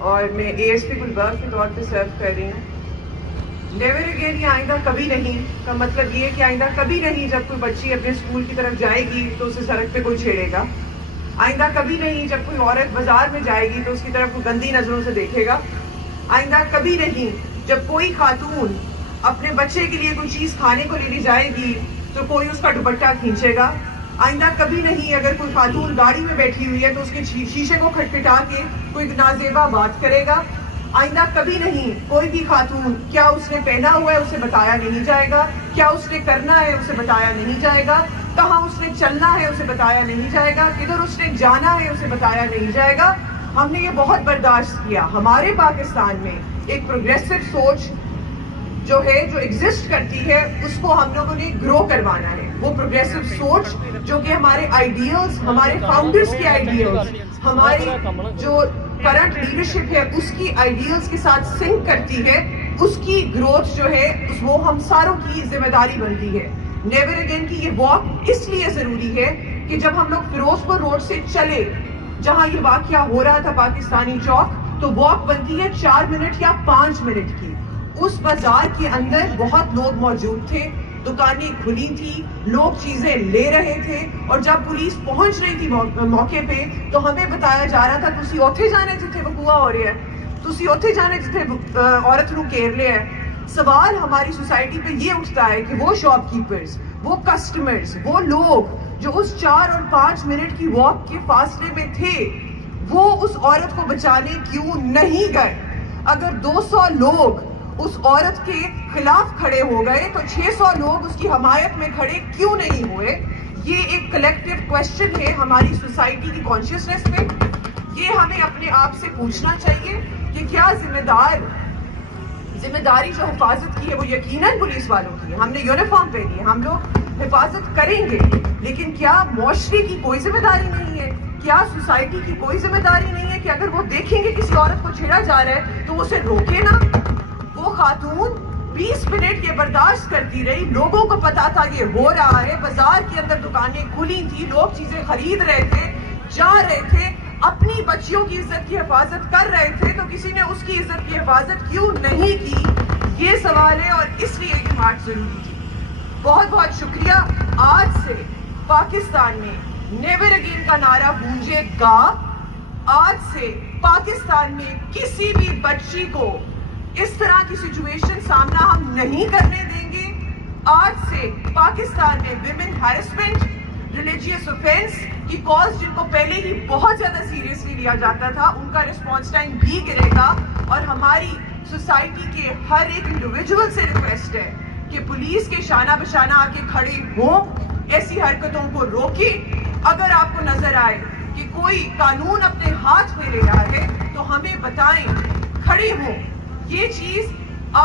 اور میں ASP گلبرگ کے طور پہ سرو کر رہی ہوں. نیور اگین یا آئندہ کبھی نہیں کا مطلب یہ ہے کہ آئندہ کبھی نہیں جب کوئی بچی اپنے اسکول کی طرف جائے گی تو اسے سڑک پہ کوئی چھیڑے گا. آئندہ کبھی نہیں جب کوئی عورت بازار میں جائے گی تو اس کی طرف کوئی گندی نظروں سے دیکھے گا. آئندہ کبھی نہیں جب کوئی خاتون اپنے بچے کے لیے کوئی چیز کھانے کو لینے جائے گی تو کوئی اس کا دوپٹہ کھینچے گا. آئندہ کبھی نہیں اگر کوئی خاتون گاڑی میں بیٹھی ہوئی ہے تو اس کے شیشے کو کھٹکھٹا کے کوئی نازیبا بات کرے گا. آئندہ کبھی نہیں کوئی بھی خاتون کیا اس نے پہنا ہوا ہے اسے بتایا نہیں جائے گا, کیا اس نے کرنا ہے اسے بتایا نہیں جائے گا, کہاں اس نے چلنا ہے اسے بتایا نہیں جائے گا, کدھر اس نے جانا ہے اسے بتایا نہیں جائے گا. ہم نے یہ بہت برداشت کیا. ہمارے پاکستان میں ایک پروگریسو سوچ جو ہے جو ایگزسٹ کرتی ہے اس کو ہم لوگوں نے گرو کروانا ہے. وہ پروگریسو سوچ جو کہ ہمارے آئیڈیلز, ہمارے فاؤنڈرز کے آئیڈیلز, ہماری جو کرنٹ لیڈرشپ ہے اس کی آئیڈیلز کے ساتھ سنک کرتی ہے, اس کی گروتھ جو ہے وہ ہم ساروں کی ذمہ داری بنتی ہے. نیور اگین کی یہ واک اس لیے ضروری ہے کہ جب ہم لوگ فیروز پور روڈ سے چلے جہاں یہ واقعہ ہو رہا تھا پاکستانی چوک, تو واک بنتی ہے 4 منٹ یا 5 منٹ کی. اس بازار کے اندر بہت لوگ موجود تھے, دکانیں کھلی تھی, لوگ چیزیں لے رہے تھے, اور جب پولیس پہنچ رہی تھی موقع پہ تو ہمیں بتایا جا رہا تھا تسی اوتھے جانے جتھے وقوع ہو رہا ہے, تسی اوتھے جانے جتھے عورت نو گھیر لیا ہے. سوال ہماری سوسائٹی پہ یہ اٹھتا ہے کہ وہ شاپ کیپرز, وہ کسٹمرز, وہ لوگ جو اس 4 اور 5 منٹ کی واک کے فاصلے میں تھے وہ اس عورت کو بچانے کیوں نہیں گئے؟ اگر 200 لوگ اس عورت کے خلاف کھڑے ہو گئے تو 600 لوگ اس کی حمایت میں کھڑے کیوں نہیں ہوئے؟ یہ ایک کلیکٹیو کویسچن ہے ہماری سوسائٹی کی کانشیسنس میں. یہ ہمیں اپنے آپ سے پوچھنا چاہیے کہ کیا ذمہ داری جو حفاظت کی ہے وہ یقیناً پولیس والوں کی ہے. ہم نے یونیفارم پہنی ہے, ہم لوگ حفاظت کریں گے, لیکن کیا معاشرے کی کوئی ذمہ داری نہیں ہے؟ کیا سوسائٹی کی کوئی ذمہ داری نہیں ہے کہ اگر وہ دیکھیں گے کسی عورت کو چھیڑا جا رہا ہے تو اسے روکے نا؟ وہ خاتون 20 منٹ یہ برداشت کرتی رہی, لوگوں کو پتا تھا یہ ہو رہا ہے, بازار کے اندر دکانیں کھلی تھی, لوگ چیزیں خرید رہے تھے, جا رہے تھے, اپنی بچیوں کی عزت کی حفاظت کر رہے تھے, تو کسی نے اس کی عزت کی حفاظت کیوں نہیں کی؟ یہ سوال ہے, اور اس لیے ایک مارچ ضروری تھی. بہت بہت شکریہ. آج سے پاکستان میں نیور اگین کا نعرہ گونجے گا. آج سے پاکستان میں کسی بھی بچی کو اس طرح کی سچویشن سامنا ہم نہیں کرنے دیں گے. آج سے پاکستان میں ویمن ہیرسمنٹ, ریلیجیس آفینس کی کالز جن کو پہلے ہی بہت زیادہ سیریسلی لیا جاتا تھا ان کا رسپانس ٹائم بھی گرے گا. اور ہماری سوسائٹی کے ہر ایک انڈیویجول سے ریکویسٹ ہے کہ پولیس کے شانہ بشانہ آ کے کھڑے ہوں, ایسی حرکتوں کو روکیں. اگر آپ کو نظر آئے کہ کوئی قانون اپنے ہاتھ میں لے رہا ہے تو ہمیں بتائیں, کھڑے ہوں. یہ چیز آج